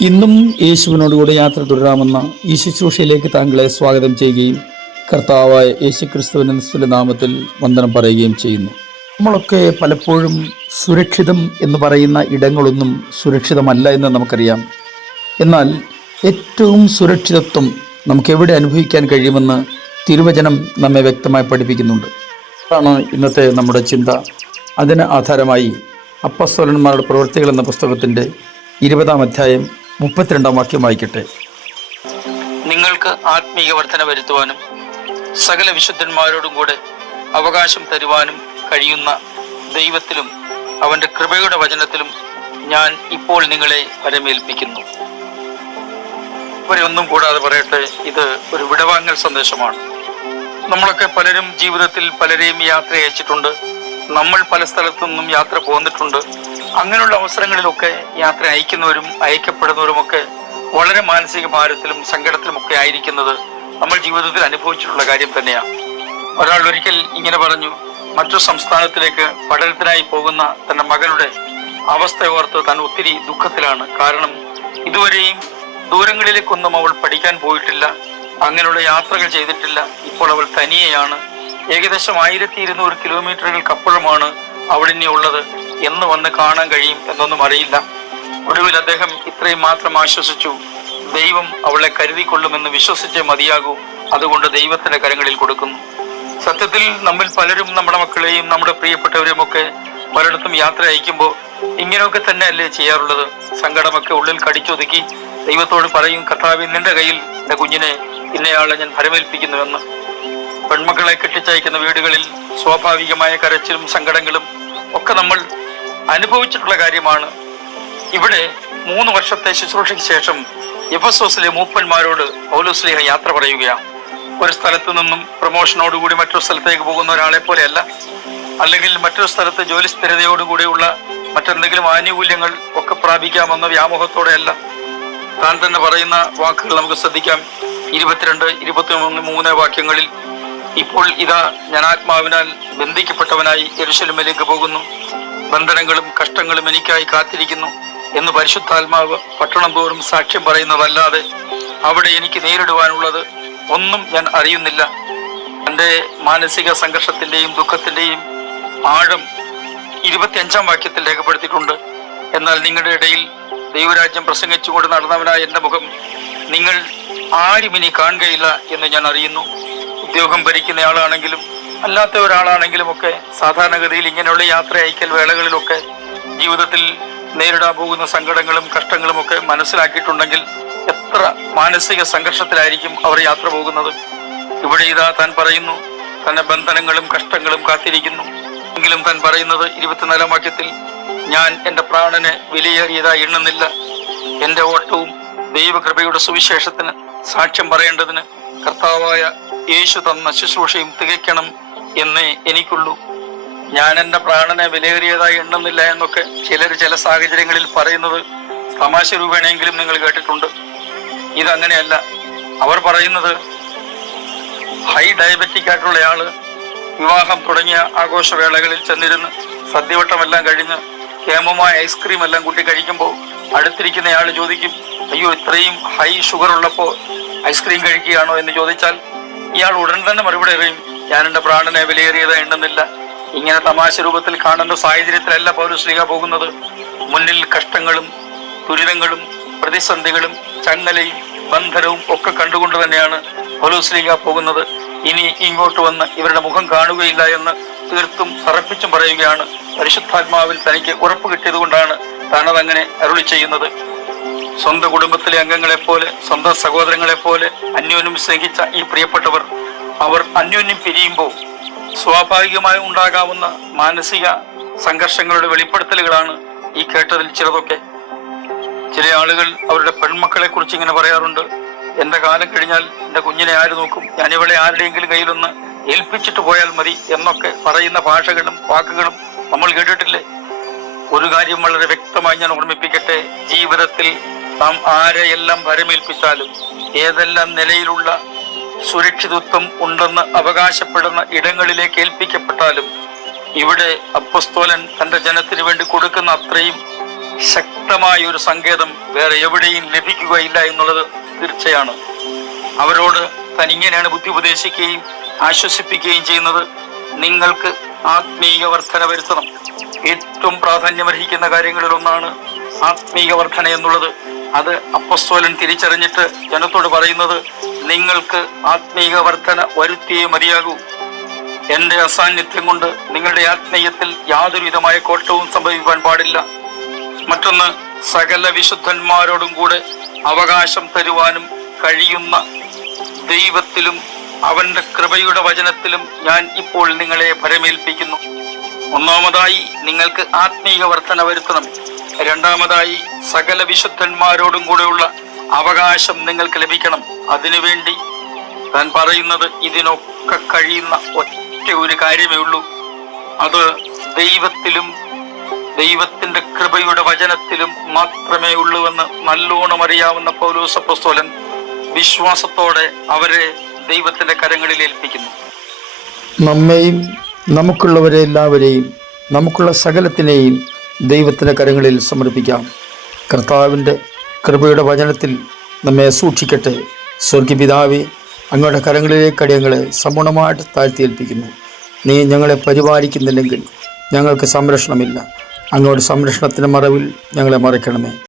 ഇന്നും യേശുവിനോടുകൂടെ യാത്ര തുടരാമെന്ന ഈ ശുശ്രൂഷയിലേക്ക് താങ്കളെ സ്വാഗതം ചെയ്യുകയും കർത്താവായ യേശു ക്രിസ്തുവിന്റെ നാമത്തിൽ വന്ദനം പറയുകയും ചെയ്യുന്നു. നമ്മളൊക്കെ പലപ്പോഴും സുരക്ഷിതം എന്ന് പറയുന്ന ഇടങ്ങളൊന്നും സുരക്ഷിതമല്ല എന്ന് നമുക്കറിയാം. എന്നാൽ ഏറ്റവും സുരക്ഷിതത്വം നമുക്ക് എവിടെ അനുഭവിക്കാൻ കഴിയുമെന്ന് തിരുവചനം നമ്മെ വ്യക്തമായി പഠിപ്പിക്കുന്നുണ്ട്. അതാണ് ഇന്നത്തെ നമ്മുടെ ചിന്ത. അതിന് ആധാരമായി അപ്പസ്വലന്മാരുടെ പ്രവൃത്തികൾ എന്ന പുസ്തകത്തിന്റെ ഇരുപതാം അധ്യായം മുപ്പത്തിരണ്ടാം വാക്യം വായിക്കട്ടെ. നിങ്ങൾക്ക് ആത്മീയ വർധന വരുത്തുവാനും സകല വിശുദ്ധന്മാരോടും കൂടെ അവകാശം തരുവാനും കഴിയുന്ന ദൈവത്തിലും അവന്റെ കൃപയുടെ വചനത്തിലും ഞാൻ ഇപ്പോൾ നിങ്ങളെ വരമേൽപ്പിക്കുന്നു. ഒന്നും കൂടാതെ പറയട്ടെ ഇത് ഒരു വിടവാങ്ങൽ സന്ദേശമാണ്. നമ്മളൊക്കെ പലരും ജീവിതത്തിൽ പലരെയും യാത്ര അയച്ചിട്ടുണ്ട്. നമ്മൾ പല സ്ഥലത്തു നിന്നും യാത്ര പോന്നിട്ടുണ്ട്. അങ്ങനെയുള്ള അവസരങ്ങളിലൊക്കെ യാത്ര അയക്കുന്നവരും അയക്കപ്പെടുന്നവരുമൊക്കെ വളരെ മാനസിക ഭാരത്തിലും സങ്കടത്തിലുമൊക്കെ ആയിരിക്കുന്നത് നമ്മൾ ജീവിതത്തിൽ അനുഭവിച്ചിട്ടുള്ള കാര്യം തന്നെയാണ്. ഒരാൾ ഒരിക്കൽ ഇങ്ങനെ പറഞ്ഞു മറ്റു സംസ്ഥാനത്തിലേക്ക് പഠനത്തിനായി പോകുന്ന തന്റെ മകളുടെ അവസ്ഥ ഓർത്ത് താൻ ഒത്തിരി ദുഃഖത്തിലാണ്. കാരണം ഇതുവരെയും ദൂരങ്ങളിലേക്കൊന്നും അവൾ പഠിക്കാൻ പോയിട്ടില്ല അങ്ങനെയുള്ള യാത്രകൾ ചെയ്തിട്ടില്ല. ഇപ്പോൾ അവൾ തനിയെയാണ്. ഏകദേശം ആയിരത്തി ഇരുന്നൂറ് കിലോമീറ്ററുകൾക്കപ്പുറമാണ് അവളിനെ ഉള്ളത്. എന്ന് വന്ന് കാണാൻ കഴിയും എന്നൊന്നും അറിയില്ല. ഒടുവിൽ അദ്ദേഹം ഇത്രയും മാത്രം ആശ്വസിച്ചു. ദൈവം അവളെ കരുതിക്കൊള്ളുമെന്ന് വിശ്വസിച്ചേ മതിയാകൂ. അതുകൊണ്ട് ദൈവത്തിന്റെ കരങ്ങളിൽ കൊടുക്കുന്നു. സത്യത്തിൽ നമ്മിൽ പലരും നമ്മുടെ മക്കളെയും നമ്മുടെ പ്രിയപ്പെട്ടവരെയും ഒക്കെ പലയിടത്തും യാത്ര അയക്കുമ്പോൾ ഇങ്ങനെയൊക്കെ തന്നെ അല്ലേ ചെയ്യാറുള്ളത്? സങ്കടമൊക്കെ ഉള്ളിൽ കടിച്ചൊതുക്കി ദൈവത്തോട് പറയും കർത്താവ് നിന്റെ കയ്യിൽ എന്റെ കുഞ്ഞിനെ ഇന്നയാളെ ഞാൻ ഫലമേൽപ്പിക്കുന്നുവെന്ന് പെൺമക്കളെ കെട്ടിച്ചയക്കുന്ന വീടുകളിൽ സ്വാഭാവികമായ കരച്ചിലും സങ്കടങ്ങളും ഒക്കെ നമ്മൾ അനുഭവിച്ചിട്ടുള്ള കാര്യമാണ്. ഇവിടെ മൂന്ന് വർഷത്തെ ശുശ്രൂഷയ്ക്ക് ശേഷം എഫസോസിലെ മൂപ്പന്മാരോട് പൗലോസ്ലിഹ യാത്ര പറയുകയാണ്. ഒരു സ്ഥലത്തു നിന്നും പ്രൊമോഷനോടുകൂടി മറ്റൊരു സ്ഥലത്തേക്ക് പോകുന്ന ഒരാളെ പോലെയല്ല. അല്ലെങ്കിൽ മറ്റൊരു സ്ഥലത്ത് ജോലി സ്ഥിരതയോടുകൂടിയുള്ള മറ്റെന്തെങ്കിലും ആനുകൂല്യങ്ങൾ ഒക്കെ പ്രാപിക്കാമെന്ന വ്യാമോഹത്തോടെയല്ല. താൻ തന്നെ പറയുന്ന വാക്കുകൾ നമുക്ക് ശ്രദ്ധിക്കാം. ഇരുപത്തിരണ്ട് ഇരുപത്തി മൂന്ന് മൂന്ന് വാക്യങ്ങളിൽ ഇപ്പോൾ ഇതാ ഞാൻ ആത്മാവിനാൽ ബന്ധിക്കപ്പെട്ടവനായി എരുശലമിലേക്ക് പോകുന്നു. ബന്ധനങ്ങളും കഷ്ടങ്ങളും എനിക്കായി കാത്തിരിക്കുന്നു എന്ന് പരിശുദ്ധാത്മാവ് പട്ടണം തോറും സാക്ഷ്യം പറയുന്നതല്ലാതെ അവിടെ എനിക്ക് നേരിടുവാനുള്ളത് ഒന്നും ഞാൻ അറിയുന്നില്ല. എന്റെ മാനസിക സംഘർഷത്തിന്റെയും ദുഃഖത്തിന്റെയും ആഴം ഇരുപത്തിയഞ്ചാം വാക്യത്തിൽ രേഖപ്പെടുത്തിയിട്ടുണ്ട്. എന്നാൽ നിങ്ങളുടെ ഇടയിൽ ദൈവരാജ്യം പ്രസംഗിച്ചുകൊണ്ട് നടന്നവനായ എന്റെ മുഖം നിങ്ങൾ ആരും ഇനി കാണുകയില്ല എന്ന് ഞാൻ അറിയുന്നു. ഉദ്യോഗം ഭരിക്കുന്നയാളാണെങ്കിലും അല്ലാത്ത ഒരാളാണെങ്കിലും ഒക്കെ സാധാരണഗതിയിൽ ഇങ്ങനെയുള്ള യാത്ര അയക്കൽ വേളകളിലൊക്കെ ജീവിതത്തിൽ നേരിടാൻ പോകുന്ന സങ്കടങ്ങളും കഷ്ടങ്ങളും ഒക്കെ മനസ്സിലാക്കിയിട്ടുണ്ടെങ്കിൽ എത്ര മാനസിക സംഘർഷത്തിലായിരിക്കും അവർ യാത്ര പോകുന്നത്. ഇവിടെ ഇതാ താൻ പറയുന്നു തന്റെ ബന്ധനങ്ങളും കഷ്ടങ്ങളും കാത്തിരിക്കുന്നു. എങ്കിലും താൻ പറയുന്നത് ഇരുപത്തിനാലാം വാക്യത്തിൽ ഞാൻ എന്റെ പ്രാണനെ വിലയേറിയതായി എണ്ണുന്നില്ല. എന്റെ ഓട്ടവും ദൈവകൃപയുടെ സുവിശേഷത്തിന് സാക്ഷ്യം പറയേണ്ടതിന് കർത്താവായ യേശു തന്ന ശുശ്രൂഷയും തികയ്ക്കണം എന്നേ എനിക്കുള്ളൂ. ഞാൻ എന്റെ പ്രാണനെ വിലയേറിയതായി എണ്ണുന്നില്ല എന്നൊക്കെ ചിലർ ചില സാഹചര്യങ്ങളിൽ പറയുന്നത് തമാശ രൂപേണെങ്കിലും നിങ്ങൾ കേട്ടിട്ടുണ്ട്. ഇതങ്ങനെയല്ല. അവർ പറയുന്നത് ഹൈ ഡയബറ്റിക് ആയിട്ടുള്ള ആൾ വിവാഹം തുടങ്ങിയ ആഘോഷവേളകളിൽ ചെന്നിരുന്ന് സദ്യവട്ടമെല്ലാം കഴിഞ്ഞ് കേമമായ ഐസ്ക്രീം എല്ലാം കൂട്ടി കഴിക്കുമ്പോൾ അടുത്തിരിക്കുന്നയാൾ ചോദിക്കും അയ്യോ ഇത്രയും ഹൈ ഷുഗർ ഉള്ളപ്പോൾ ഐസ്ക്രീം കഴിക്കുകയാണോ എന്ന് ചോദിച്ചാൽ ഇയാൾ ഉടൻ തന്നെ മറുപടി അറിയും ഞാൻ എന്റെ പ്രാണനെ വിലയേറിയത് എണ്ണുന്നില്ല. ഇങ്ങനെ തമാശ രൂപത്തിൽ കാണുന്ന സാഹചര്യത്തിലല്ല പൗരശ്രീക പോകുന്നത്. മുന്നിൽ കഷ്ടങ്ങളും ദുരിതങ്ങളും പ്രതിസന്ധികളും ചങ്ങലയും ബന്ധനവും ഒക്കെ കണ്ടുകൊണ്ട് തന്നെയാണ് പൗലോസ്ലീഗ പോകുന്നത്. ഇനി ഇങ്ങോട്ട് വന്ന് ഇവരുടെ മുഖം കാണുകയില്ല എന്ന് തീർത്തും തറപ്പിച്ചും പറയുകയാണ്. പരിശുദ്ധാത്മാവിൽ തനിക്ക് ഉറപ്പ് കിട്ടിയത് കൊണ്ടാണ് താനതങ്ങനെ അരുളി ചെയ്യുന്നത്. സ്വന്തം കുടുംബത്തിലെ അംഗങ്ങളെപ്പോലെ സ്വന്തം സഹോദരങ്ങളെ പോലെ അന്യോന്യം സ്നേഹിച്ച ഈ പ്രിയപ്പെട്ടവർ അവർ അന്യോന്യം പിരിയുമ്പോൾ സ്വാഭാവികമായി ഉണ്ടാകാവുന്ന മാനസിക സംഘർഷങ്ങളുടെ വെളിപ്പെടുത്തലുകളാണ് ഈ കേട്ടതിൽ ചിലതൊക്കെ. ചില ആളുകൾ അവരുടെ പെൺമക്കളെ കുറിച്ച് ഇങ്ങനെ പറയാറുണ്ട്. എന്റെ കാലം കഴിഞ്ഞാൽ എന്റെ കുഞ്ഞിനെ ആര് നോക്കും? ഞാൻ ഇവളെ ആരുടെയെങ്കിലും കയ്യിലൊന്ന് ഏൽപ്പിച്ചിട്ട് പോയാൽ മതി എന്നൊക്കെ പറയുന്ന ഭാഷകളും വാക്കുകളും നമ്മൾ കേട്ടിട്ടില്ലേ? ഒരു കാര്യം വളരെ വ്യക്തമായി ഞാൻ ഓർമ്മിപ്പിക്കട്ടെ. ജീവിതത്തിൽ നാം ആരെയെല്ലാം ഭരമേൽപ്പിച്ചാലും ഏതെല്ലാം നിലയിലുള്ള സുരക്ഷിതത്വം ഉണ്ടെന്ന് അവകാശപ്പെടുന്ന ഇടങ്ങളിലേക്ക് ഏൽപ്പിക്കപ്പെട്ടാലും ഇവിടെ അപ്പസ്തോലൻ തന്റെ ജനത്തിന് വേണ്ടി കൊടുക്കുന്ന അത്രയും ശക്തമായ ഒരു സങ്കേതം വേറെ എവിടെയും ലഭിക്കുകയില്ല എന്നുള്ളത് തീർച്ചയാണ്. അവരോട് താൻ ഇങ്ങനെയാണ് ബുദ്ധി ഉപദേശിക്കുകയും ആശ്വസിപ്പിക്കുകയും ചെയ്യുന്നത്. നിങ്ങൾക്ക് ആത്മീയ വർധന വരുത്തണം. ഏറ്റവും പ്രാധാന്യമർഹിക്കുന്ന കാര്യങ്ങളിലൊന്നാണ് ആത്മീയ വർധന എന്നുള്ളത്. അത് അപ്പസ്തോലൻ തിരിച്ചറിഞ്ഞിട്ട് ജനത്തോട് പറയുന്നത് നിങ്ങൾക്ക് ആത്മീയ വർധന വരുത്തിയേ മതിയാകൂ. എന്റെ അസാന്നിധ്യം കൊണ്ട് നിങ്ങളുടെ ആത്മീയത്തിൽ യാതൊരുവിധമായ കോട്ടവും സംഭവിക്കാൻ പാടില്ല. മറ്റൊന്ന് സകല വിശുദ്ധന്മാരോടും കൂടെ അവകാശം തരുവാനും കഴിയുന്ന ദൈവത്തിലും അവന്റെ കൃപയുടെ വചനത്തിലും ഞാൻ ഇപ്പോൾ നിങ്ങളെ ഭരമേൽപ്പിക്കുന്നു. ഒന്നാമതായി നിങ്ങൾക്ക് ആത്മീയ വർധന വരുത്തണം. രണ്ടാമതായി സകല വിശുദ്ധന്മാരോടും കൂടെയുള്ള അവകാശം നിങ്ങൾക്ക് ലഭിക്കണം. അതിനുവേണ്ടി താൻ പറയുന്നത് ഇതിനൊക്കെ കഴിയുന്ന ഒറ്റ ഒരു കാര്യമേ ഉള്ളൂ. അത് ദൈവത്തിലും ദൈവത്തിന്റെ കൃപയുടെ വചനത്തിലും മാത്രമേ ഉള്ളൂവെന്ന് നല്ലോണം അറിയാവുന്ന പൗലോസപ്പസ്തോലൻ വിശ്വാസത്തോടെ അവരെ ദൈവത്തിന്റെ കരങ്ങളിൽ ഏൽപ്പിക്കുന്നു. നമ്മെയും നമുക്കുള്ളവരെ എല്ലാവരെയും നമുക്കുള്ള സകലത്തിനെയും ദൈവത്തിന്റെ കരങ്ങളിൽ സമർപ്പിക്കാം. കർത്താവിന്റെ കൃപയുടെ വചനത്തിൽ നമ്മെ സൂക്ഷിക്കട്ടെ. സ്വർഗപിതാവെ അങ്ങയുടെ കരങ്ങളിലേക്ക് അടിയങ്ങളെ സമ്പൂർണമായിട്ട് താഴ്ത്തിയേൽപ്പിക്കുന്നു. നീ ഞങ്ങളെ പരിപാലിക്കുന്നില്ലെങ്കിൽ ഞങ്ങൾക്ക് സംരക്ഷണമില്ല. അങ്ങയുടെ സംരക്ഷണത്തിന്റെ മറവിൽ ഞങ്ങളെ മറയ്ക്കണമേ